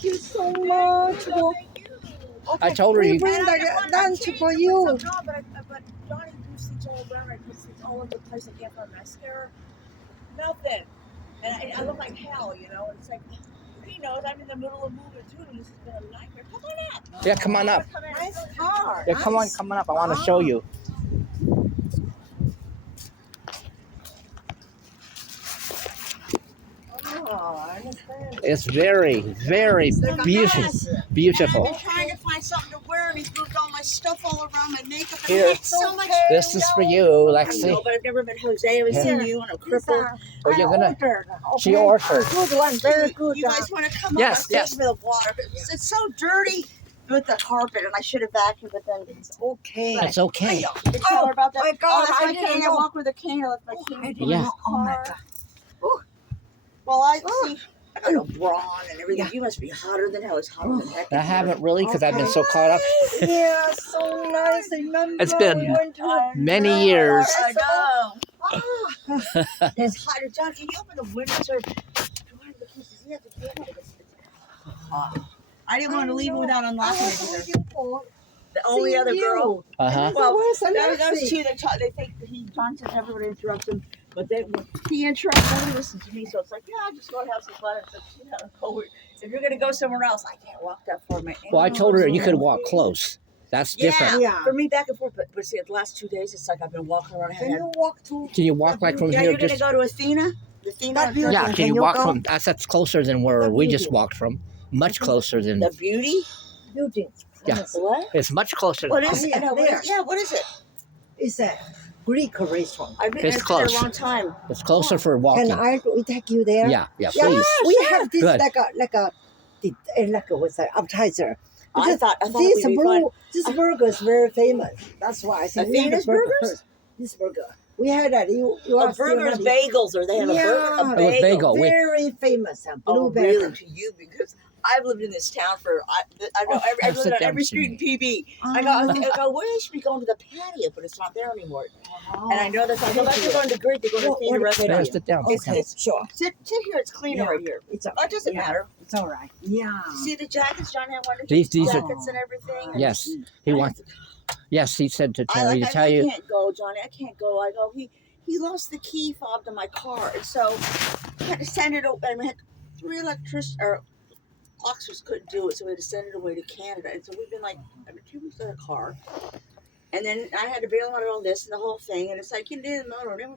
Thank you so much. Well, I told her we you. bring And I the want lunch change for to put you. something on, but Johnny goes it's all around. I put it's all over the place. I can't find mascara. Nothing. And I look like hell, you know. It's like he knows I'm in the middle of moving too, and this has been a nightmare. Come on up. Yeah, come on up. Come in. Nice car. Yeah, come on, nice. come on up. I want to show you. Oh, I understand. It's very, very It's like a beautiful. mess. And I've Beautiful. been trying to find something to wear, and he's moved all my stuff all around my makeup. And Here. I had so much. This is for you, I Lexi. know, but I've never met Jose. I haven't seen you, and I'm crippled. Oh, you're gonna. ordered. She Okay. ordered. Good one, very good. You guys want to come Yes, up? yes. For the water. It's so dirty with the carpet, and I should have vacuumed, but then It's okay. It's okay. Did you tell her about that? my God, that's I my didn't cane. I know. walk with a cane. I left my cane. I in didn't Yeah. know. Oh my God. Well, I see. I got a bra on and everything. You must be hotter than hell. It's hotter than heck. I haven't really because I've been so caught up. Yeah, so nice. Remember It's been we went to many years. I know. Ah, It's hotter. John, can you open the windows or? I didn't want to leave it without I unlocking was it. looking for The only other girl. Uh huh. Well, where's those Alexi? two, they think that John says everybody interrupts him, but he interrupts, nobody listens to me, so it's like, yeah, I just go and have some fun. It's like, you know, go, if you're going to go somewhere else, I can't walk that far. Well, I told her you could walk close. That's different. Yeah. For me, back and forth, but see, the last 2 days, it's like I've been walking around. Can you walk to? Can you walk like from Yeah, here? you're going to Just go to Athena? Athena? That beauty. yeah. Can Can you you walk go? from? That's closer than where The we just beauty. walked from. Much closer than. The beauty? Beauty. Yeah. Yes. What? It's much closer. What Than, is it? Yeah, I know, there. yeah, what is it? It's a Greek restaurant. I've been It's there for a close. long time. it's closer for walking. Can we take you there? Yeah. Yeah. Yeah, Please. we have this Good. like a what's that appetizer. I thought it This would be fun. this burger is very famous. That's why I think we had Athena's a burger Burgers? first. This burger. We had that. You A are still burger's not- bagels, or they have a burger, Yeah. a It was bagel. bagel. Very famous. Oh, Blueberry. really? To you, because I've lived in this town for I know Oh, I've lived sit on down, every street in PB. I go, where should we go to the patio? But it's not there anymore. And I know that's not. Well, that's going to Greek. They're going to Athena What- restaurant. Better sit down. It's- Okay, sure. Sit here. It's cleaner Yeah. right here. It's a, It doesn't yeah. matter. It's all right. Yeah. See the jackets John had wanted These are. jackets and everything. Yes. He wants. Yes. He said to I Terry to tell you. can't go, Johnny. I can't go. I go. He lost the key fob to my car, and so I had to send it. I mean, 3 officers couldn't do it, so we had to send it away to Canada. And so we've been like, I've been 2 weeks in the car, and then I had to bail out all this and the whole thing, and it's like you didn't know.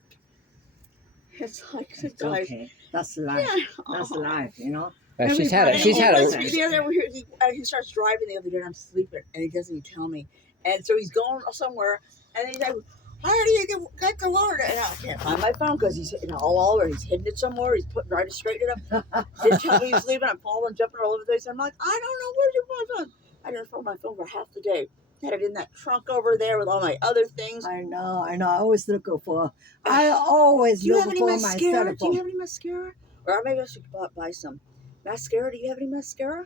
It's like It's like, okay. That's life. yeah. That's life, you know. She's had a. Everybody She's had knows a. it. The other he starts driving the other day, and I'm sleeping, and he doesn't even tell me. And so he's going somewhere, and then he's like, "How do you get to Florida?" And I can't find my phone because he's all over. He's hidden it somewhere. He's trying to straighten it up. Didn't tell me he was leaving. I'm falling, jumping all over the place. I'm like, I don't know where's your phone. I didn't find my phone for half the day. Had it in that trunk over there with all my other things. I know. I always look for. I always Do you look have any for my mascara? cell Do you phone. have any mascara? Or maybe I should buy some mascara. Do you have any mascara?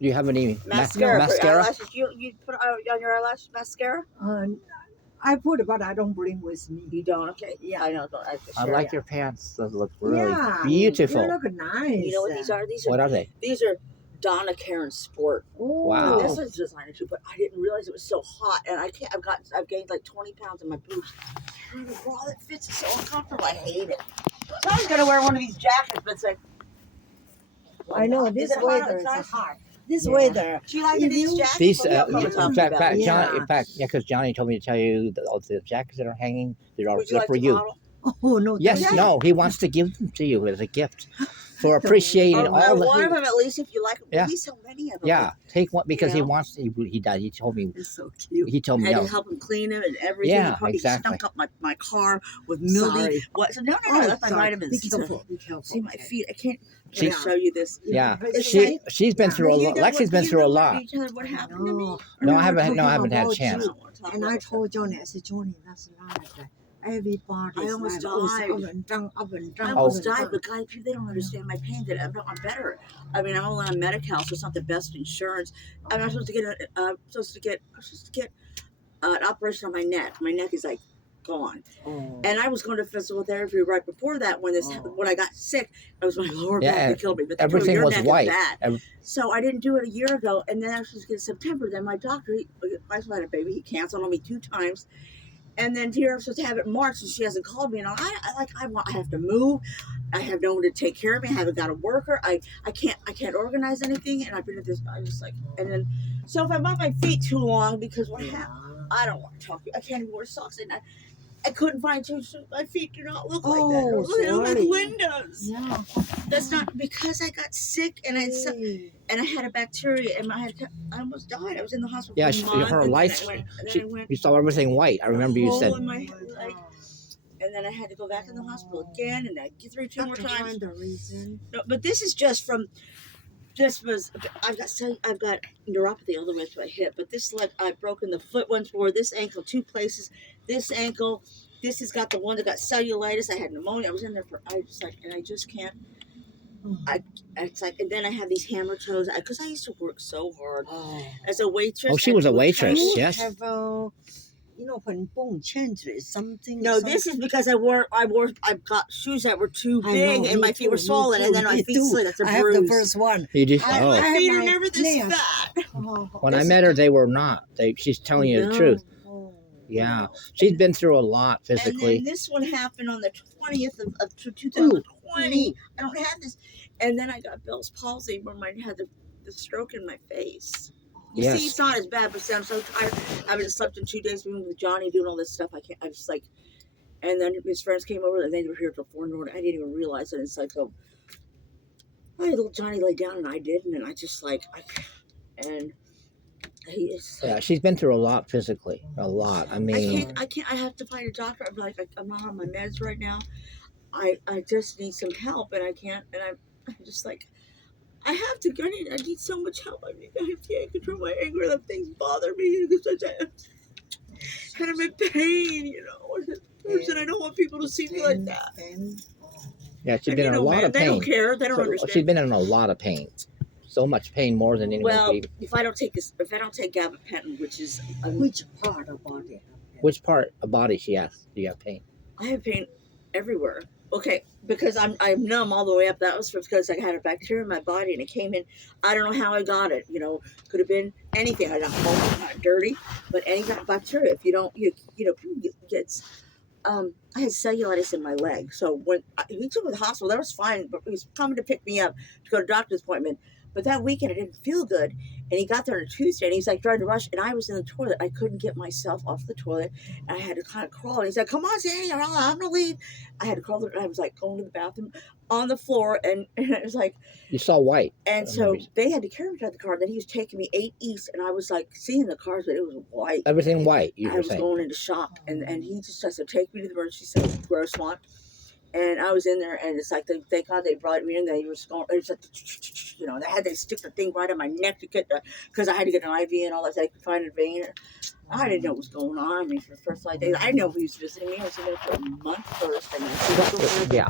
Do you have any Mascara. For mascara? eyelashes. You put on your eyelash mascara? I put, but I don't bring with me. You don't. Okay. Yeah. I know. I like your pants. Those look really Yeah, beautiful. You look nice. You know what these are? What are they? These are Donna Karan Sport. Oh, Wow. This is designer too, but I didn't realize it was so hot, and I've gained like 20 pounds in my boobs. And the bra that fits is so uncomfortable. I hate it. So I was gonna wear one of these jackets, but it's like. I know Is this it hot weather is outside? hot. This Yeah. weather. Do you like If these you- jackets? These, Well, we'll come and talk in to you fact, about it. Yeah. because Johnny told me to tell you that all the jackets that are hanging, they're all Would you like for to you. model? Oh no. Yes, thank no, he wants to give them to you as a gift for appreciating Or all one the. of them at least if you like them. Yeah. At least so many of them. Yeah, take one because he know? wants. He died. He told me. you. It's so cute. He told I me. had No. to help him clean them and everything. Yeah, He probably exactly. stunk up my car with mildew. Sorry. What? So no, Oh, that's my sorry. vitamins. Be careful. Be careful. See my feet. I can't. She- Can I show you this? Yeah, It's she's been Yeah. through a lot. Lexi's been through a lot. Tell her what happened to me. No, I haven't. No, I talking haven't had a about chance. you. And I told Johnny, I said, Johnny, that's right. Everybody I almost is like, died. up and down, up and I down. almost up and died, down. but guys, they don't understand my pain. That I'm better. I mean, I'm only on Medi-Cal, so it's not the best insurance. I'm supposed to get an operation on my neck. My neck is like gone. Oh. And I was going to physical therapy right before that when when I got sick. It was my lower back that killed me. But they told me, everything "Your was neck is white. bad." So I didn't do it a year ago, and then I was in September. Then my doctor, I had a baby, he canceled on me 2 times. And then here I'm supposed to have it in March, and she hasn't called me. And I have to move. I have no one to take care of me. I haven't got a worker. I can't organize anything. And I've been at this. I'm just like, and then, so if I'm on my feet too long because what happened, I don't want to talk. I can't even wear socks, and I couldn't find shoes. My feet do not look like that. They look like sorry. windows. Yeah. That's not because I got sick and I had a bacteria and I almost died. I was in the hospital. Yeah, for a month, her and life. then I She, went you saw everything white. I remember you hole said. in my leg, and then I had to go back in the hospital again, and I get through 2 more Have to times. find the reason. No, but this is just from. I've got neuropathy all the way to my hip, but this leg I've broken the foot once more. This ankle 2 places. This ankle. This has got the one that got cellulitis. I had pneumonia. I was in there and I just can't. It's like, and then I have these hammer toes because I used to work so hard as a waitress. Oh, she was a waitress. You Yes. have when bone changes something. No, this is because I've got shoes that were too big and my feet were swollen, and then my feet slid. That's a I have bruise. the first one. You just. My Oh, feet are my never this nails. fat. when I met her, they were not. She's telling you the truth. Oh. Yeah, she's been through a lot And physically. then this one happened on the 20th of 2020. I don't have this. And then I got Bell's palsy when I had the stroke in my face. You Yes. see, it's not as bad, but see, I'm so tired. I haven't slept in 2 days, being with Johnny, doing all this stuff. I just like, and then his friends came over, and they were here till 4 in the morning. I didn't even realize it. It's like, so, I had little Johnny lay down, and I didn't, and I just like, and he is. Yeah, she's been through a lot physically. A lot. I mean, I can't. I have to find a doctor. I'm like, I'm not on my meds right now. I just need some help, and I can't. And I'm just like, I have to. I need so much help. I can't control my anger. That things bother me because and I'm in pain. You know, as a person, I don't want people to see me like that. yeah, she's And been in a lot man, of they don't pain. care. They don't So, understand. she's been in a lot of pain. So much pain, more than anyone. Well, could even- if I don't take gabapentin, which is Which part about it? Which part of body? She asked. Do you have pain? I have pain everywhere. Okay, because I'm numb all the way up. That was because I had a bacteria in my body and it came in. I don't know how I got it. You know, could have been anything. I got home, not dirty, but any kind of bacteria. If you don't, gets. I had cellulitis in my leg, so when he took me to the hospital, that was fine. But he was coming to pick me up to go to a doctor's appointment. But that weekend I didn't feel good, and he got there on a Tuesday, and he's like trying to rush, and I was in the toilet. I couldn't get myself off the toilet, and I had to kind of crawl. And he's like, "Come on, Sandy, I'm gonna leave." I had to crawl, and I was like going to the bathroom on the floor, and it was like, You saw white. and so they had to carry me to the car. Then he was taking me 8 East, and I was like seeing the cars, but it was white. Everything white. You I were was saying. going into shock, and he just said, "Take me to the emergency center, Grossmont." And I was in there, and it's like, thank God they brought me in. They were going, it was like, they stick the thing right on my neck to get because I had to get an IV and all that. So they could find a vein. I didn't know what was going on. I mean, for the first 5 days, I didn't know if he was visiting me. I was in there for a month first, and then Yeah,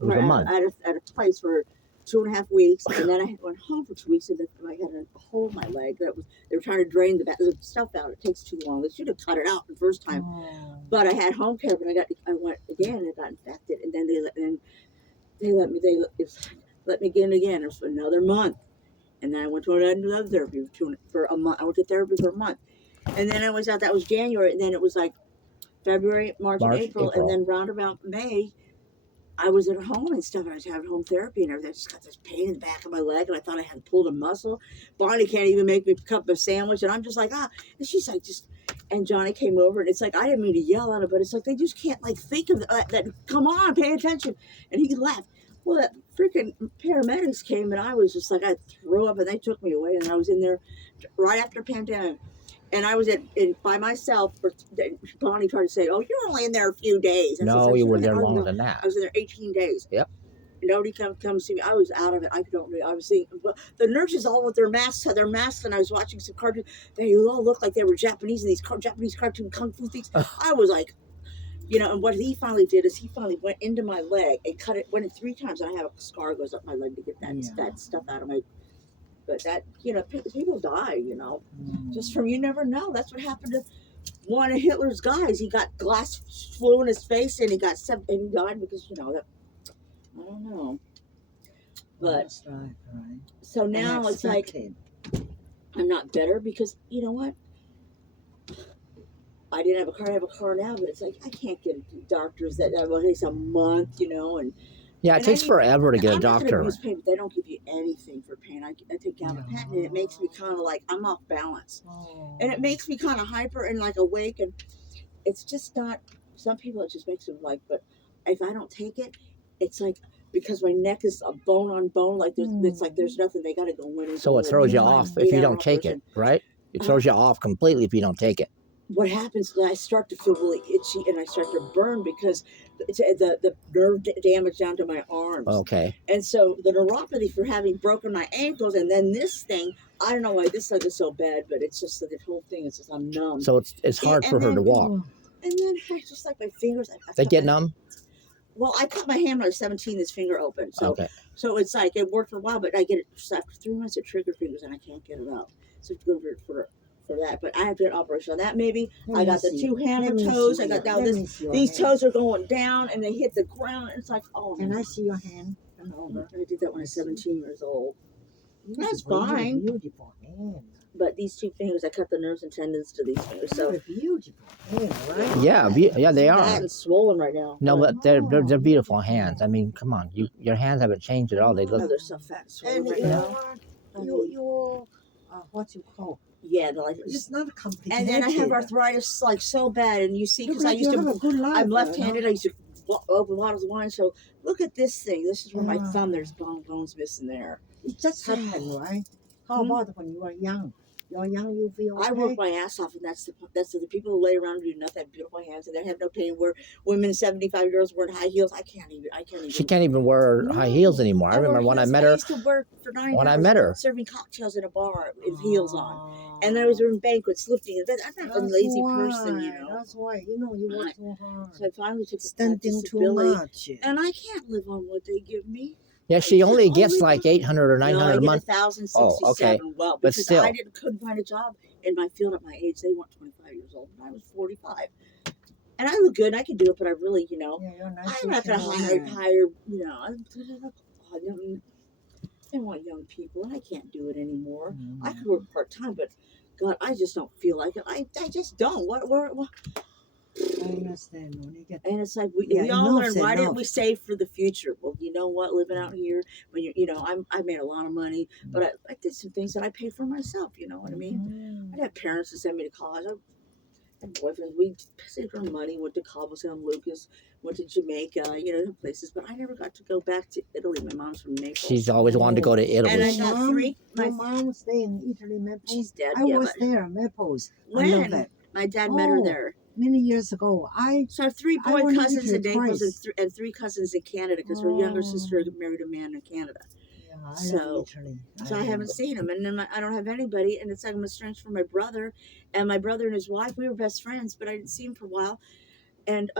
it was a month. at a place for 2.5 weeks, and then I went home for 2 weeks, and then I had a hole in my leg that was they were trying to drain the stuff out. It takes too long. They should have cut it out the first time. But I had home care, but I went again and got infected, and then they let me get in again. It was for another month, and then I went to another therapy for a month. I went to therapy for a month, and then I was out. That was January, and then it was like February, March, and April, and then round about May, I was at home and stuff. And I was having home therapy and everything. I just got this pain in the back of my leg, and I thought I had pulled a muscle. Bonnie can't even make me a cup of sandwich, and I'm just like, and she's like, and Johnny came over, and it's like, I didn't mean to yell at him, but it's like, they just can't, like, think of that, come on, pay attention. And he left. Well, that freaking paramedics came, and I was just like, I threw up, and they took me away, and I was in there right after pandemic. And I was by myself. Bonnie tried to say, "Oh, you're only in there a few days." I No, said, you were there longer than that. I was in there 18 days. Yep. Nobody come see me. I was out of it. I was seeing the nurses all with their masks, had their masks, and I was watching some cartoons. They all looked like they were Japanese in these Japanese cartoon kung fu things. I was like, and what he finally did is he finally went into my leg and cut it. Went in 3 times, and I have a scar goes up my leg to get that stuff out of my. But that, people die, just from, you never know. That's what happened to one of Hitler's guys, he got glass flew in his face and he died because that I don't know. But That's right. so now it's like Unexpected. I'm not better because you know what? I didn't have a car. I have a car now, but it's like I can't get doctors that takes a month, and Yeah, it And I takes need- forever to get a I'm not gonna doctor. abuse pain, but they don't give you anything for pain. I take gabapentin, and it makes me kind of like I'm off balance, Oh. and it makes me kind of hyper and like awake, and it's just not. Some people it just makes them like, but if I don't take it, it's like because my neck is a bone on bone, like it's like there's nothing. They got to go in. And So do it a throws you 8 off if you hour don't take it, operation. right? It throws you off completely if you don't take it. What happens is I start to feel really itchy and I start to burn because the nerve damage down to my arms. Okay. And so the neuropathy for having broken my ankles and then this thing, I don't know why this is so bad, but it's just that the whole thing is just I'm numb. So it's hard for her to walk. And then I just like my fingers. They get numb? Well, I cut my hand when I was 17, this finger open. So Okay. so it's like it worked for a while, but I get it after 3 months of trigger fingers and I can't get it out. So it's good for that. But I have to get an operation on that maybe. I got the 2 hammer toes. I got down these toes are going down and they hit the ground. It's like, oh, Can I see your hand? Come over. I did that when I was 17 years old. That's Beautiful, you have fine. Beautiful hand. But these 2 fingers, I cut the nerves and tendons to these fingers. You So have beautiful hand, right? Yeah, yeah, they that are. and swollen right now. No, but they're beautiful hands. I mean, come on, your hands haven't changed at all. They No, look. they're so fat and swollen And right you know now. what? You what you call? Yeah, they're like. It's not complicated. And then I have arthritis like so bad, and you see, because I you used have a to. good life, I'm you left-handed. know? I used to open bottles of wine. So look at this thing. This is where my Yeah. thumb. There's bones missing there. It just happened, right? How Hmm? about when you were young? You're young, you feel okay? I work my ass off, and that's the people who lay around and do nothing, have beautiful hands, and they have no pain. Where women 75 years old wearing high heels, I can't even. She can't even wear high heels anymore. I remember when I met her. used to work for 9 When I years met her. serving cocktails in a bar with heels on, and I was doing banquets, lifting. And I'm not a lazy person, you know. That's why, you know, you work so hard. So I finally took a Standing too disability, much. and I can't live on what they give me. Yeah, she only Oh, gets we like do. 800 or No, I 900 a get month. 1,067. Oh, okay. Well, But because still. I couldn't find a job in my field at my age. They want 25 years old, and I was 45. And I look good, and I can do it, but I really, Yeah, you're nice I'm not going to hire, they want young people, and I can't do it anymore. I could work part time, but God, I just don't feel like it. I just don't. What? I understand. When you get And it's like we Yeah, all learn. enough's Why didn't enough. we save for the future? Well, you know what? Living out here, when I made a lot of money, but I did some things that I paid for myself. You know what I mean? I had parents to send me to college. I had boyfriends. We saved our money. Went to Cabo San Lucas. Went to Jamaica. Places. But I never got to go back to Italy. My mom's from Naples. She's always wanted to go to and I Italy. got Mom? 3. My mom stay in Italy, Maples. She's dead. I yeah, was but there, Maples. I love when it. my dad met her Oh. there. Many years ago. So I have 3 I boy went to cousins in Italy Naples twice. and 3 cousins in Canada because her younger Oh. sister married a man in Canada. Yeah, I So- love Italy. So I haven't seen him, and then I don't have anybody, and it's like I'm estranged from my brother, and my brother and his wife. We were best friends, but I didn't see him for a while, and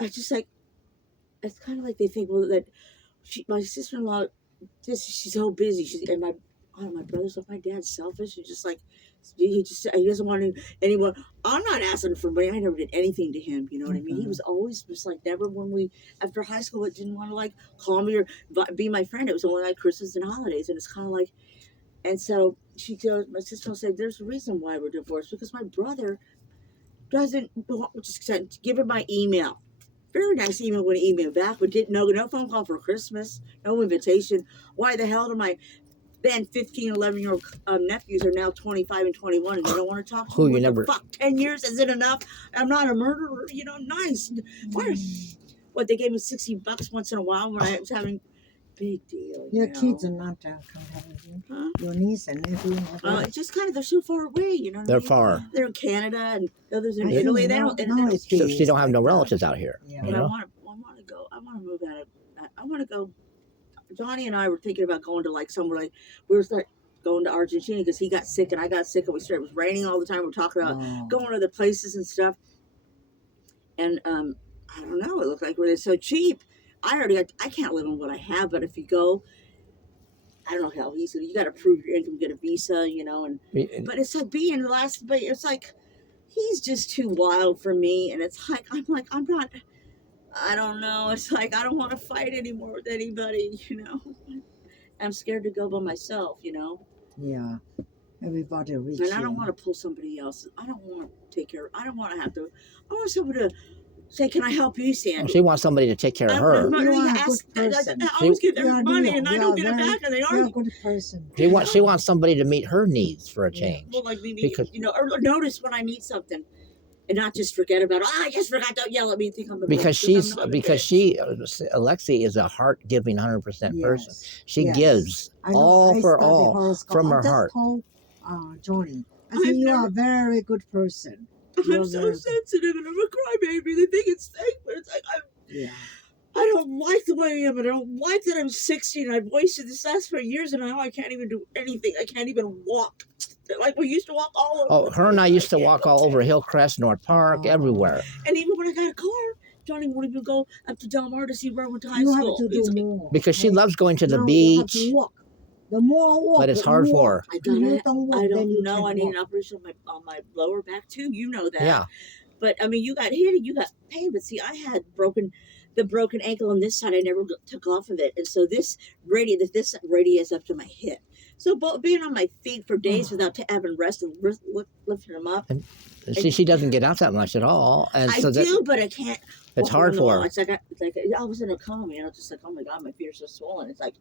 I just like, it's kind of like they think that my sister-in-law, she's so busy. And my brother's like, my dad's selfish. He's just like, he doesn't want anyone. I'm not asking for money. I never did anything to him. You know what I mean? He was always just like never after high school, it didn't want to like call me or be my friend. It was only like Christmas and holidays, and it's kind of like, and so my sister said, there's a reason why we're divorced because my brother doesn't just give him my email. Very nice email when he emailed back, but didn't no phone call for Christmas, no invitation. Why the hell do my 15, 11-year-old nephews are now 25 and 21 and they don't want to talk to Who me? you What the never- fuck, 10 years? Is it enough? I'm not a murderer, nice. What, they gave me $60 once in a while when I was having big deal. Your you know? kids are not compatible. Huh? Your niece and nephew. It's just kind of, they're so far away, you know what I They're mean? far. They're in Canada and the others in I Italy. think They now- don't, and now they don't it's So big. she don't have no relatives out here. Yeah. You But I know? want to go. I want to move out of. I want to go. Johnny and I were thinking about going to like somewhere like we were going to Argentina because he got sick and I got sick and it was raining all the time. We were talking about Oh. going to other places and stuff. And I don't know. It looked like we're so cheap. I can't live on what I have. But if you go, I don't know how easy. You got to prove your income, get a visa, and. But it's like being the last. But it's like. he's just too wild for me. And it's like, I'm not, I don't know. It's like, I don't want to fight anymore with anybody, you know. I'm scared to go by myself, you know. Yeah. Everybody reach And I don't you. want to pull somebody else. I don't want to take care. I don't want to have to. I want somebody to say, "Can I help you, Sandy?" She wants somebody to take care of her. You are a ask, good person. I always give You them are money, real. and I You don't are get it very- back, and they You're a argue. good person. She wants somebody to meet her needs for a Yeah. change. Well, like maybe Because- you know, or notice when I need something, and not just forget about. Oh, I just forgot. Don't yell at me and think I'm a Because bitch, I'm not a bitch. Alexi is a heart-giving 100% person. Yes. She Yes. gives I know, all I for study all horoscope. from I her just heart. told Johnny, I I've think you never- are a very good person. I'm You're so very- sensitive, and I'm a crybaby. They think it's fake, but it's like Yeah. I don't like the way I am, and I don't like that I'm 60 and I've wasted this last for years, and now I can't even do anything. I can't even walk. Like we used to walk all over. Oh, the her and I place. used to can't walk go all there. over Hillcrest, North Park, Oh. everywhere. And even when I got a car, Johnny won't even go up to Del Mar to see where I went to high You school. have to It's do like, more. Because she okay? loves going to the Now you have to beach, walk. The more walk, but it's the hard more. for her. I If you don't. don't walk, I then don't you know. can I need walk. an operation on my lower back too. You know that. Yeah. But I mean, you got hit and you got pain. But see, I had the broken ankle on this side. I never took off of it, and so this radius up to my hip. So being on my feet for days without having rest and lifting them up. See, she doesn't get out that much at all. And I so do, but I can't. it's walk hard around the for wall. her. It's like I was in a coma, and I was just like, oh my god, my feet are so swollen. It's like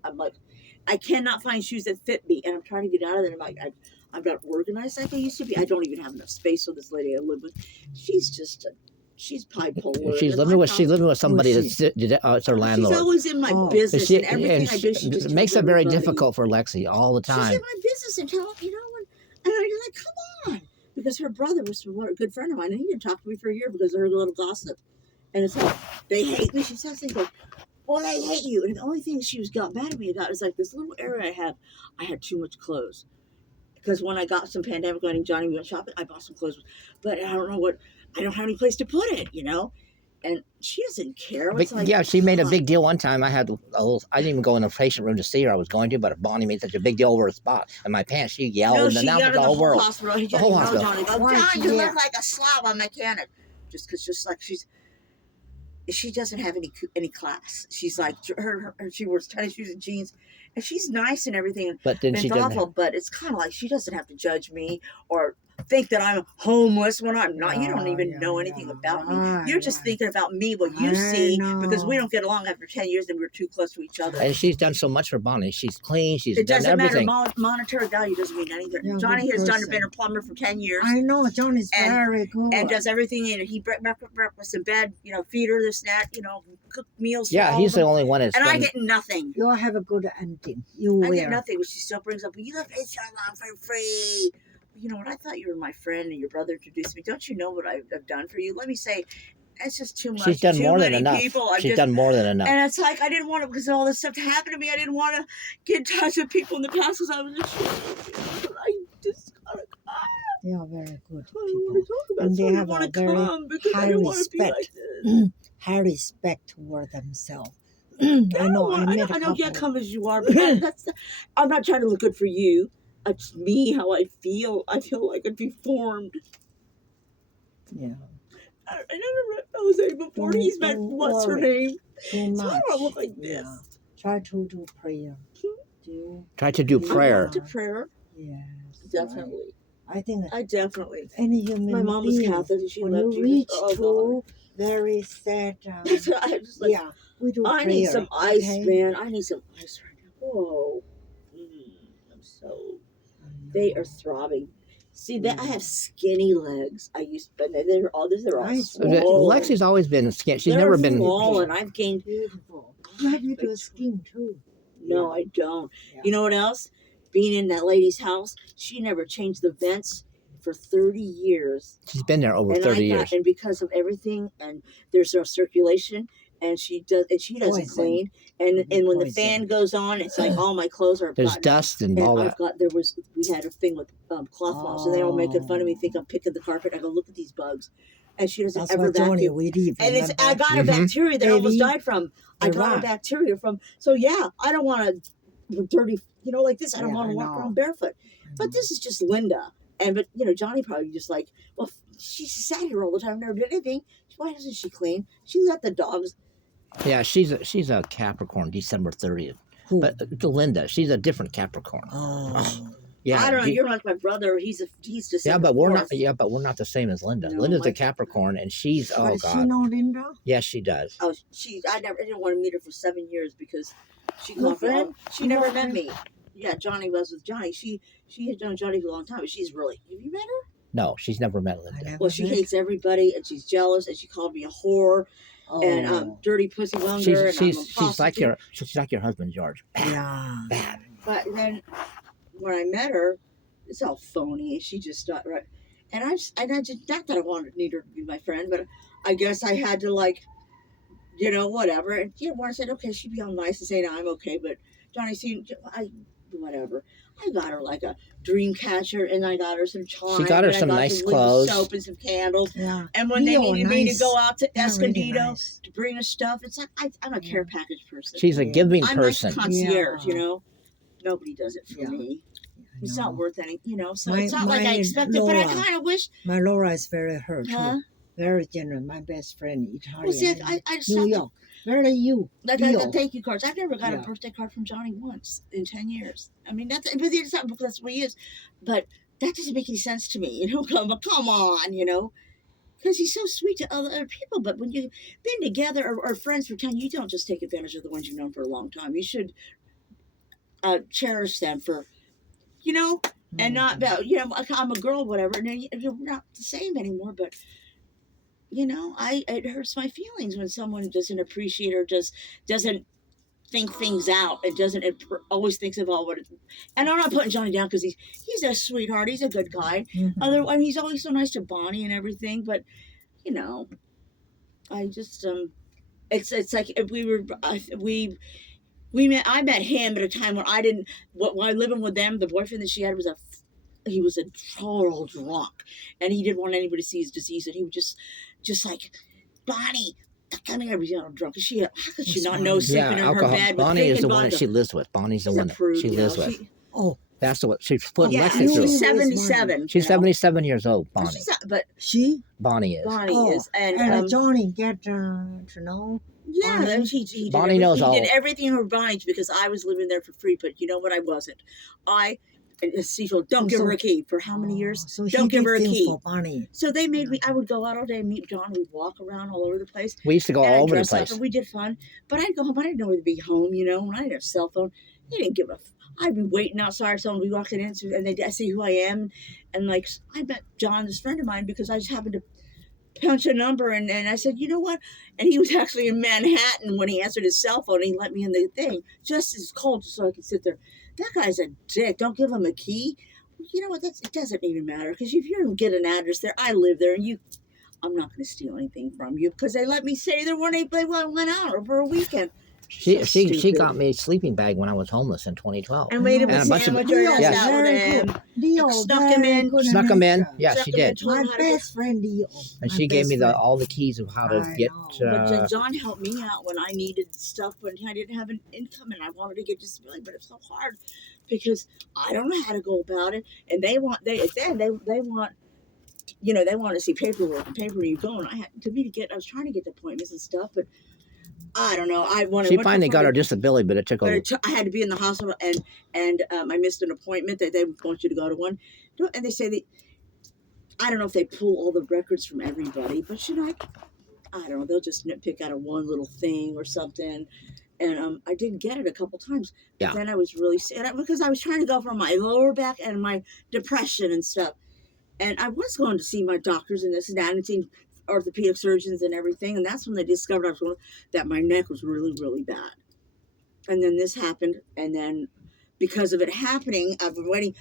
I cannot find shoes that fit me, and I'm trying to get out of there. I'm not organized like I used to be. I don't even have enough space for this lady I live with. She's bipolar. She's and living with my somebody Who is that's it's her She's landlord. always in my Oh. business, She, and everything I do, she just it makes it tells very everybody. difficult for Lexi all the She's time. in my business and tell you know, and I'm like, come on, because her brother was a good friend of mine, and he didn't talk to me for a year because of her little gossip. And it's like they hate me. She says things like, "Well, they hate you," and the only thing she got mad at me about is like this little area I had too much clothes. Because when I got some pandemic going, Johnny went shopping, I bought some clothes, but I don't have any place to put it, you know. And she doesn't care. But It's like, yeah, she made a God. big deal one time. I didn't even go in the patient room to see her. I was going to, but Bonnie made such a big deal over a spot in my pants. She yelled No, and she announced got it in to the whole world. hospital. He The whole hospital. Johnny, go, Why John, she you there? look like a slob on mechanic. Just like she doesn't have any class. She's like she wears tennis shoes and jeans, and she's nice and everything. But then And she it's doesn't. awful, but it's kind of like she doesn't have to judge me or think that I'm homeless when I'm not. You don't even know anything about me. You're just thinking about me, what you I see, because we know. don't get along after 10 years and we're too close to each other. And she's done so much for Bonnie. She's clean. She's It done doesn't matter. everything. Monetary value doesn't mean anything. You're a Johnny good has person. been a plumber for 10 years. I know John is And- very good. And does everything, and he breakfast in bed, you know, feed her this, that, you know, cook meals. For Yeah, all he's of the them. only one that's And I done. get nothing. You have a good ending. You I get will. nothing, but she still brings up, well, you left H.R. Long for free. You know what? I thought you were my friend, and your brother introduced me. Don't you know what I've done for you? Let me say, it's just too much. She's done too more than many enough. People. She's done more than enough. And it's like I didn't want to, because all this stuff happened to me. I didn't want to get in touch with people in the past because I was just, I just gotta. They are very good I don't people. want to talk about And it, so they I have don't a want to very come because I high don't want to be like respect. this. High respect toward themselves. I know. I met a I know. Yeah, couple. come as you are, but that's. I'm not trying to look good for you. It's me, how I feel. I feel like I'd be formed. Yeah. I never met Jose before. Don't- He's met don't what's her worry. name. Too So I much. don't look like this. Yeah. Try to do prayer. Do Try to do Yeah. prayer. I to prayer. yes. Definitely. I think I definitely. any human My mom was being, Catholic and she when loved you Jesus. reach Oh, to very sad, That's what I just like. yeah, we do I prayer. need some ice, okay? man. I need some ice right now. Whoa. I'm so. They are throbbing. See that I have skinny legs. I used, but they're all Nice. swollen. Lexi's always been skin. She's They're never been. swollen. I've gained. Beautiful. You have your skin too. No, I don't. Yeah. You know what else? Being in that lady's house, she never changed the vents for 30 years. She's been there over And 30 I years. thought, and because of everything, and there's no circulation, and she doesn't Poison. clean, and when the Poison. fan goes on, it's like all my clothes are. There's gotten- dust and And all I've that. got we had a thing with cloth mops, and they all making fun of me, think I'm picking the carpet. I go, look at these bugs, and she doesn't That's ever why Johnny vacuum. we leave. And it's I got a Mhm. bacteria that I almost Baby, died from. I you're got a right. bacteria from. So yeah, I don't want to dirty, like this. I don't Yeah, want I to walk know. around barefoot. But this is just Linda. but Johnny probably just like, well, she sat here all the time, never did anything. Why doesn't she clean? She let the dogs. Yeah, she's a Capricorn, December 30th. Who? But Linda, she's a different Capricorn. Oh. Yeah, I don't know. You're like my brother. He's December yeah, but we're 4th. not. Yeah, but we're not the same as Linda. No, Linda's a my- Capricorn, and she's But oh does she god, know Linda? yes, she does. Oh, I didn't want to meet her for 7 years because she Your called friend? she never Your met friend? me. Yeah, Johnny was with Johnny. She had known Johnny for a long time, but she's really. Have you met her? No, she's never met I Linda. never Well, she met. hates everybody, and she's jealous, and she called me a whore Oh. and dirty pussy longer. She's like your husband George. Bad, Yeah. bad. But then when I met her, it's all phony. She just thought right, and I just not that I need her to be my friend, but I guess I had to like, whatever. And when I said okay, she'd be all nice and say no, I'm okay, but Johnny seemed whatever. I got her like a dream catcher, and I got her some charms. She got her and I some got nice some liquid clothes. soap and some candles. Yeah. And when they Leo, needed me to nice. go out to They're really Escondido nice. to bring us stuff, it's like I'm a care package person. She's a Yeah. giving I'm person. like concierge, Yeah. Nobody does it for Yeah. me. I It's know. not worth any, So My- it's not like I my expected, but I Laura. kind of wish, My Laura is very hurt huh? too. Very generous. My best friend, Italian. Well, see, in I just New thought York. Very you. like Leo. the thank you cards. I've never got a Yeah. birthday card from Johnny once in 10 years. I mean, but it's not because that's what he is. But that doesn't make any sense to me, Come on, because he's so sweet to other people. But when you've been together or friends for 10, you don't just take advantage of the ones you've known for a long time. You should cherish them for, and not about, like I'm a girl, whatever, and then you're not the same anymore. But, it hurts my feelings when someone doesn't appreciate or just doesn't think things out and doesn't always thinks about what it, and I'm not putting Johnny down because he's a sweetheart, he's a good guy. Mhm. Otherwise, he's always so nice to Bonnie and everything, but I just it's like if I met him at a time when I didn't while living with them. The boyfriend that she had was he was a total drunk, and he didn't want anybody to see his disease, and he would just like, Bonnie, come here, drunk. How could she Who's not Bonnie? know sleeping Yeah, in her alcohol. bed with Bonnie is drinking the one that vodka? she lives with. Bonnie's the She's a one that prude, she lives with. Oh, That's the one she put Yeah, Lexi through. she's Who is 77. She's 77 years old. But Bonnie. but she? Bonnie is. Bonnie Oh, is, and And Johnny get to know. yeah, Bonnie? and he Bonnie did knows all. He did everything for Bonnie because I was living there for free. But you know what? I wasn't. And Cecil, don't give her a key for how many years? So he Don't give did her a things key. for Bonnie. So they made me. I would go out all day and meet John. We'd walk around all over the place. We used to go and I'd all over the dress up, place. and we did fun. But I'd go home. I didn't know where to be home. When I didn't have a cell phone, they didn't give a. I'd be waiting outside. Someone would be walking in, and I see who I am, and like I met John, this friend of mine, because I just happened to punch a number, and I said, you know what? And he was actually in Manhattan when he answered his cell phone. And he let me in the thing, just as cold, just so I could sit there. That guy's a dick. Don't give him a key. You know what? It doesn't even matter because if you don't get an address there, I live there, and I'm not going to steal anything from you because they let me stay there when they went out over a weekend. She stupid. got me a sleeping bag when I was homeless in 2012. And made him And a a bunch of- sandwich or Yes, out with very him. good. Leo, Snuck him very in. good Snuck him in. nature. Yeah, Snuck she him in, did. told My him how to get- best friend Leo. And My she gave best me friend. all the keys of how to I get. know. But John helped me out when I needed stuff when I didn't have an income and I wanted to get disability, but it's so hard because I don't know how to go about it. And they want they want they want to see paperwork and paper you go. And I was trying to get the appointments and stuff, but I don't know. She finally got her disability, but it took But a. I had to be in the hospital, and I missed an appointment that they want you to go to one, and they say I don't know if they pull all the records from everybody, but I don't know. They'll just pick out one little thing or something, and I did get it a couple times. Yeah. But then I was really sad because I was trying to go for my lower back and my depression and stuff, and I was going to see my doctors and this and that, and seeing orthopedic surgeons and everything, and that's when they discovered that my neck was really, really bad. And then this happened, and then because of it happening, I've been waiting.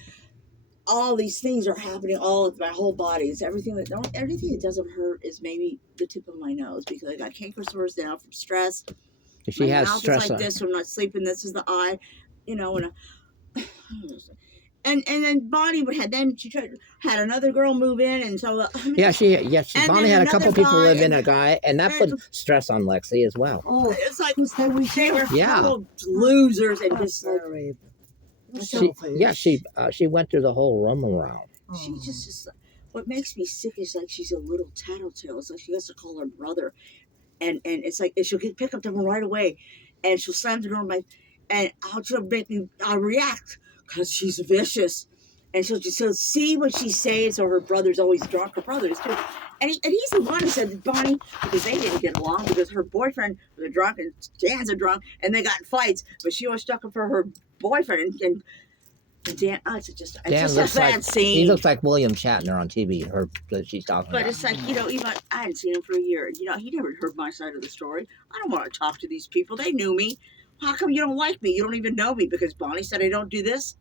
All these things are happening all of my whole body. It's everything that doesn't hurt is maybe the tip of my nose because I got canker sores now from stress. She My has mouth stress. is like this from not sleeping. This is the eye, and then Bonnie she had another girl move in, and so Yeah, And Bonnie then had a couple another people guy, live in and- a guy, and that put stress on Lexi as well. Oh, it's like who stay with they you? were Yeah. total losers and I'm just like sorry. She went through the whole room around. She Oh. just what makes me sick is like she's a little tattletale. It's like she has to call her brother, and it's like and she'll get pick up the phone right away, and she'll slam the door on my, and I'll react because she's vicious, and she'll see what she's saying. So her brother's always drunk. Her brother is too, and he's the one who said Bonnie because they didn't get along because her boyfriend was a drunk and Dan's a drunk, and they got in fights, but she always stuck up for her boyfriend and Dan, it's just Dan a looks sad like scene. he looks like William Shatner on TV. Her that she's talking But about. it's like, even I hadn't seen him for a year. He never heard my side of the story. I don't want to talk to these people. They knew me. How come you don't like me? You don't even know me because Bonnie said I don't do this?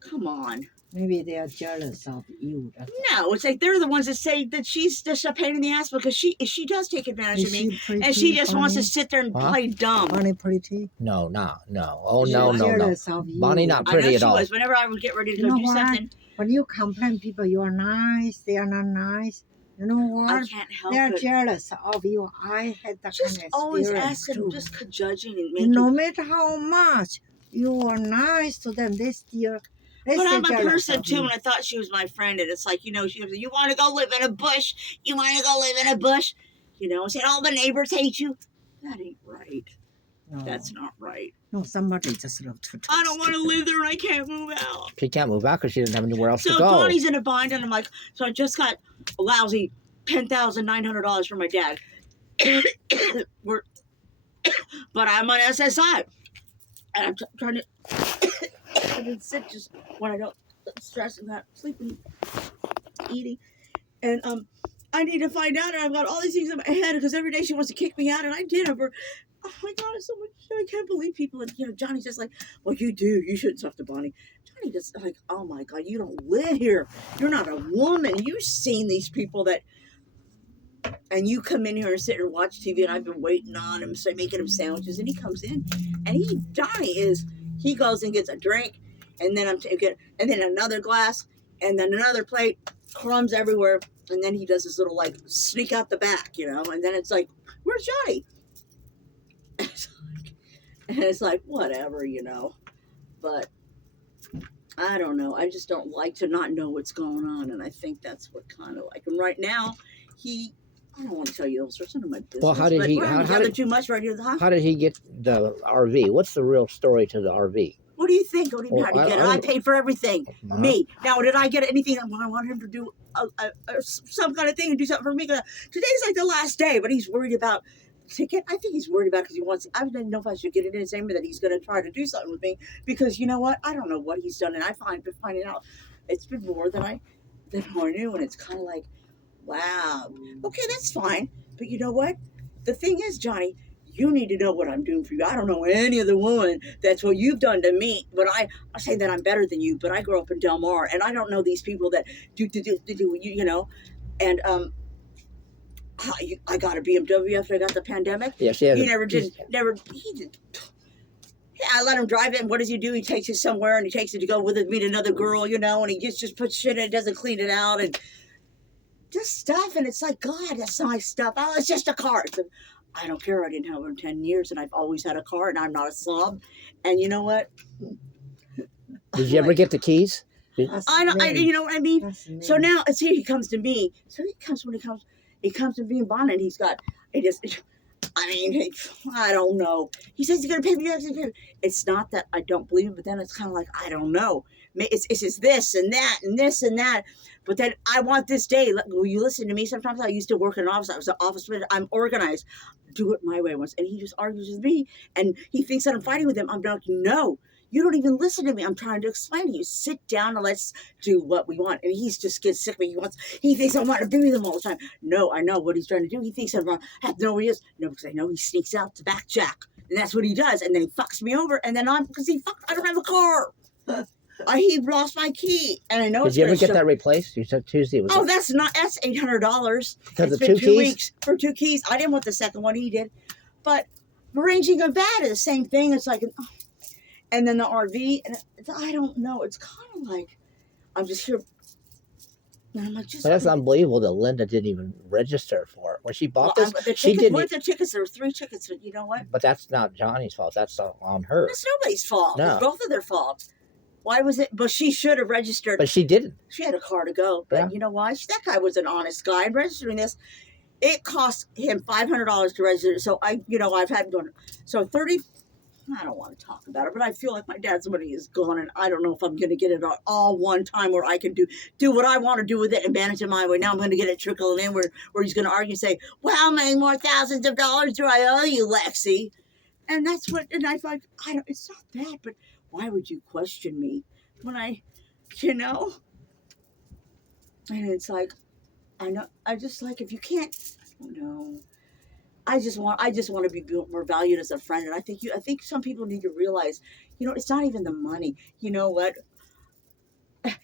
Come on. Maybe they are jealous of you. No, it's like they're the ones that say that she's just a pain in the ass because she does take advantage Is of me. she pretty? And she just wants to Bonnie? sit there and Huh? play dumb. Bonnie pretty? No. Oh She no, was no, no. Jealous of you. Bonnie not I pretty know at she all. was. Whenever I would get ready to You go know do what? something, When you complain, people, you are nice. They are not nice. You know I what? can't help They are it. jealous of you. I had that Just kind of always experience ask them, too. just judging and making. No matter how much you are nice to them, they still. They But still I'm a jealous person of too, you. and I thought she was my friend, and it's like, she goes, you want to go live in a bush? You want to go live in a bush? Said all the neighbors hate you. That ain't right. No, That's not right. no, somebody just love to. I don't want to live there, and I can't move out. She can't move out because she doesn't have anywhere else So to go. Donnie's in a bind, and I'm like, so I just got a lousy $10,900 from my dad. But I'm on SSI, and I'm trying to. I can sit just when I don't stress and not sleeping, eating, and I need to find out. And I've got all these things in my head because every day she wants to kick me out, and I did her. Oh my God, it's so much. I can't believe people. And Johnny's just like, well, you do. You shouldn't talk to Bonnie. Johnny just like, oh my God, you don't live here. You're not a woman. You've seen these people that. And you come in here and sit and watch TV, and I've been waiting on him, so making him sandwiches, and he comes in, and he goes and gets a drink, and then I'm taking, and then another glass, and then another plate, crumbs everywhere, and then he does this little like sneak out the back, and then it's like, where's Johnny? And it's like, whatever, but I don't know. I just don't like to not know what's going on, and I think that's what kind of like him right now. I don't want to tell you those. It's none of my business. Well, how did but he- we're how- having how together did- too much right here, huh? How did he get the RV? What's the real story to the RV? What do you think? Don't even know how to Well, get I it. I don't- paid for everything. Uh-huh. Me. Now, did I get anything? I want him to do some kind of thing and do something for me. Today's like the last day, but he's worried about ticket. I think he's worried about because he wants. I don't know if I should get it in his name that he's going to try to do something with me because you know what? I don't know what he's done, and been finding out it's been more than I knew, and it's kind of like, wow. Okay, that's fine, but you know what? The thing is, Johnny. You need to know what I'm doing for you. I don't know any other woman that's what you've done to me. But I say that I'm better than you. But I grew up in Del Mar, and I don't know these people that do And I got a BMW after I got the pandemic. Yeah, she had. He never did. He did. Yeah, I let him drive it. And what does he do? He takes it somewhere, and he takes it to go with it, meet another girl, and he just puts shit in it, doesn't clean it out, and just stuff. And it's like, God, that's nice stuff. Oh, it's just a car. I don't care. I didn't have it in 10 years, and I've always had a car, and I'm not a slob. And you know what? Did you ever get the keys? I know. You know what I mean? So now it's here. He comes to me. So he comes to me and Bonnie, and he's got. I don't know. He says he's gonna pay me. It's not that I don't believe him, but then it's kind of like I don't know. It's just this and that and this and that. But then I want this day. Will you listen to me? Sometimes I used to work in an office. I was an office manager. I'm organized. Do it my way once. And he just argues with me. And he thinks that I'm fighting with him. I'm like, no, you don't even listen to me. I'm trying to explain to you. Sit down and let's do what we want. And he's just gets sick of me. He thinks I want to be with him all the time. No, I know what he's trying to do. He thinks I have to know where he is. No, because I know he sneaks out to backjack. And that's what he does. And then he fucks me over. And then I don't have a car. He lost my key, and I know. Did you ever get that replaced? You said Tuesday was. Oh, that's $800. Because It's the been 2 2 keys? weeks for 2 keys. I didn't want the second one. He did, but arranging a bed is the same thing. It's like, and then the RV, and I don't know. It's kind of like I'm just here. And I'm like, But that's unbelievable that Linda didn't even register for it. When she bought this, the she tickets. didn't. What the tickets? There were 3 tickets. But you know what? But that's not Johnny's fault. That's on her. It's nobody's fault. No. It's both of their fault. Why was it? But she should have registered. But she didn't. She had a car to go. But Yeah. you know why? That guy was an honest guy. And registering this, it cost him $500 to register. So I've had going. So 30. I don't want to talk about it, but I feel like my dad's money is gone, and I don't know if I'm going to get it all one time where I can do what I want to do with it and manage it my way. Now I'm going to get it trickling in where he's going to argue and say, well, how many more thousands of dollars do I owe you, Lexi? And that's what, and I thought, it's not that, but why would you question me when And it's like, I know, I just like, if you can't, I don't know. I just want to be more valued as a friend, and I think some people need to realize, it's not even the money. You know what?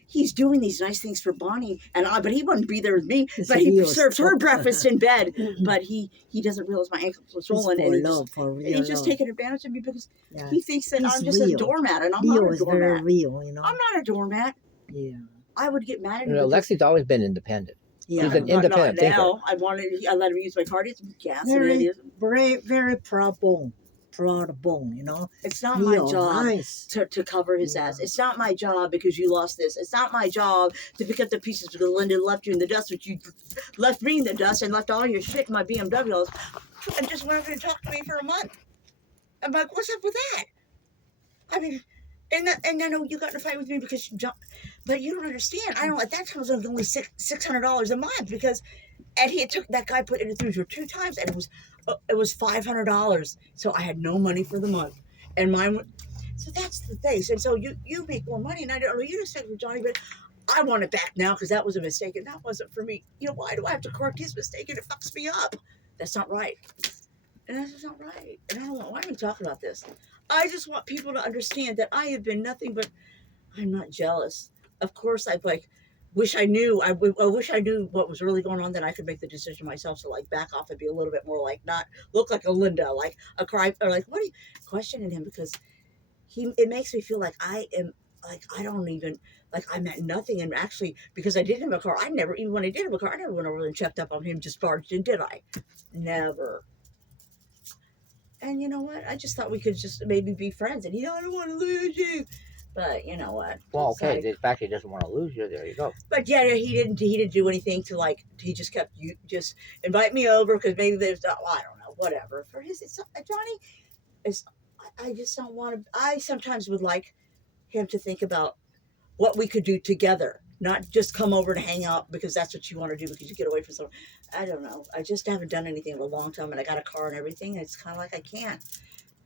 He's doing these nice things for Bonnie, but he wouldn't be there with me. But he serves her breakfast in bed. But he doesn't realize my ankle was swollen, and he's just taking advantage of me because he thinks that I'm just a doormat, and I'm not a doormat. Very real, I'm not a doormat. Yeah. I would get mad at him. Lexi's always been independent. Yeah. He's an independent thinker. Now, I let him use my card. It's gas. Very proud bone. It's not my job to cover his ass. It's not my job because you lost this. It's not my job to pick up the pieces because Linda left you in the dust, which you left me in the dust and left all your shit in my BMW and just weren't going to talk to me for a month. I'm like, what's up with that? I mean, and then you got in a fight with me because but you don't understand. I don't. At that time, it was only $600 a month and that guy put it through 2 times, and it was $500. So I had no money for the month, and mine. So that's the thing. And so you make more money, and I don't know. You just said for Johnny, but I want it back now because that was a mistake, and that wasn't for me. Why do I have to correct his mistake and it fucks me up? That's not right. And that's just not right. And I don't know why are we talking about this. I just want people to understand that I have been nothing but. I'm not jealous. Of course, I wish I knew. I wish I knew what was really going on. That I could make the decision myself to back off and be a little bit more not look like a Linda, like a cry, or what are you questioning him because it makes me feel like I am I don't even I meant nothing. And actually, because I didn't have a car, even when I did have a car, I never went over and checked up on him. Just barged in, did I? Never. And you know what? I just thought we could just maybe be friends. And I don't want to lose you. But you know what? Well, okay. The fact he doesn't want to lose you, there you go. But yeah, he didn't do anything to he just kept just invite me over because maybe there's I don't know, whatever. For Johnny I just don't want to. I sometimes would like him to think about what we could do together, not just come over to hang out because that's what you want to do because you get away from someone. I don't know. I just haven't done anything in a long time, and I got a car and everything. And it's kind of like I can't.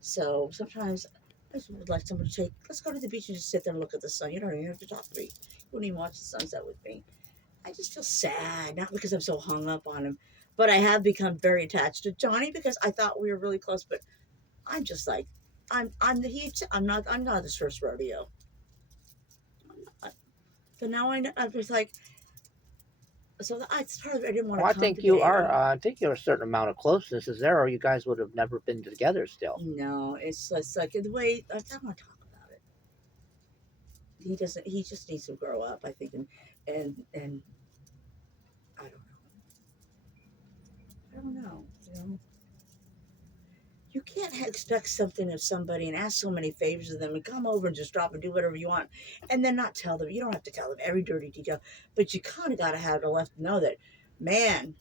So sometimes I just would like someone to let's go to the beach and just sit there and look at the sun. You don't even have to talk to me. You wouldn't even watch the sunset with me. I just feel sad, not because I'm so hung up on him, but I have become very attached to Johnny because I thought we were really close. But I'm just I'm not his first rodeo. So now I was so it's part of I didn't want to. Well, I think you are. I think you're a certain amount of closeness is there, or you guys would have never been together still. No, it's like the way I don't want to talk about it. He doesn't. He just needs to grow up, I think, and I don't know. You can't expect something of somebody and ask so many favors of them and come over and just drop and do whatever you want and then not tell them. You don't have to tell them every dirty detail, but you kind of got to have to let them know that, man,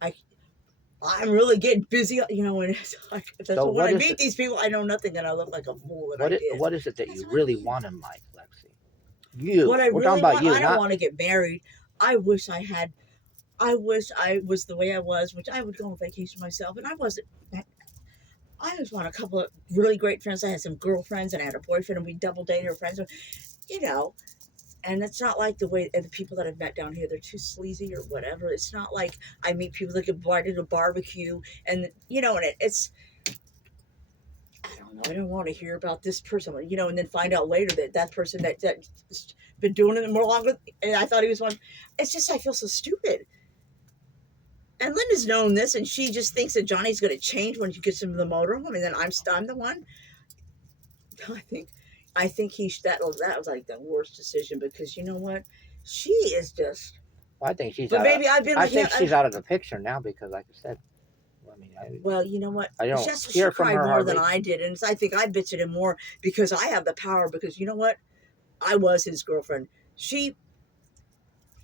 I'm really getting busy, and it's so when I meet these people, I know nothing and I look like a fool. What is it that you really want in life, Lexi? We're really talking about you. I don't want to get married. I wish I was the way I was, which I would go on vacation myself, and I wasn't. I just want a couple of really great friends. I had some girlfriends and I had a boyfriend and we double dated our friends, and it's not like the way the people that I've met down here, they're too sleazy or whatever. It's not like I meet people that get invited to a barbecue and, and it's, I don't know. I don't want to hear about this person, and then find out later that person that's been doing it more longer. And I thought he was one. It's just, I feel so stupid. And Linda's known this, and she just thinks that Johnny's going to change when he gets into the motorhome, and then I'm the one. I think that was like the worst decision because you know what, she is just. Well, I think she's. But maybe I've been. I think she's out of the picture now because, like I said, well, you know what? I don't she cried more than I did, and I think I bitched at him more because I have the power. Because you know what, I was his girlfriend.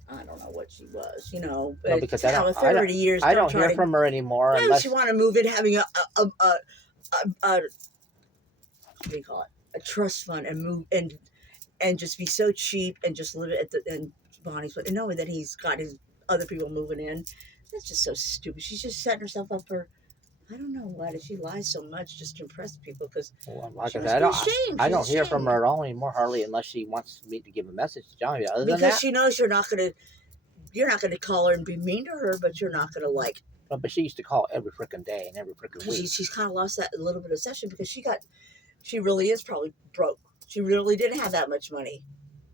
I don't know what she was, No, but because now with 30 years, I don't try hear to. from her anymore Why would unless she want to move in having a what do you call it? A trust fund and move and just be so cheap and just live at the in Bonnie's and knowing that he's got his other people moving in. That's just so stupid. She's just setting herself up for. I don't know why does she lie so much just to impress people because well, like she I must said, be ashamed. I She's don't hear from ashamed. her at all anymore hardly unless she wants me to give a message to Johnny. Other than Because that, she knows you're not gonna call her and be mean to her, but you're not gonna like. no, but she used to call every freaking day and every freaking week. She's kind of lost that little bit of session because she really is probably broke. She really didn't have that much money,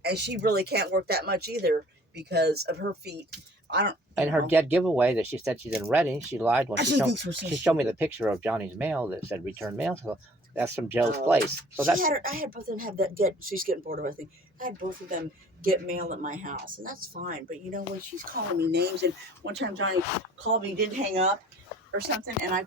and she really can't work that much either because of her feet. I don't. And her dead giveaway that she said she's in Reading, she lied when she showed me the picture of Johnny's mail that said return mail. So that's from Joe's place. So I had both of them have that get. She's getting bored of everything. I had both of them get mail at my house, and that's fine. But when she's calling me names, and one time Johnny called me, didn't hang up or something, and I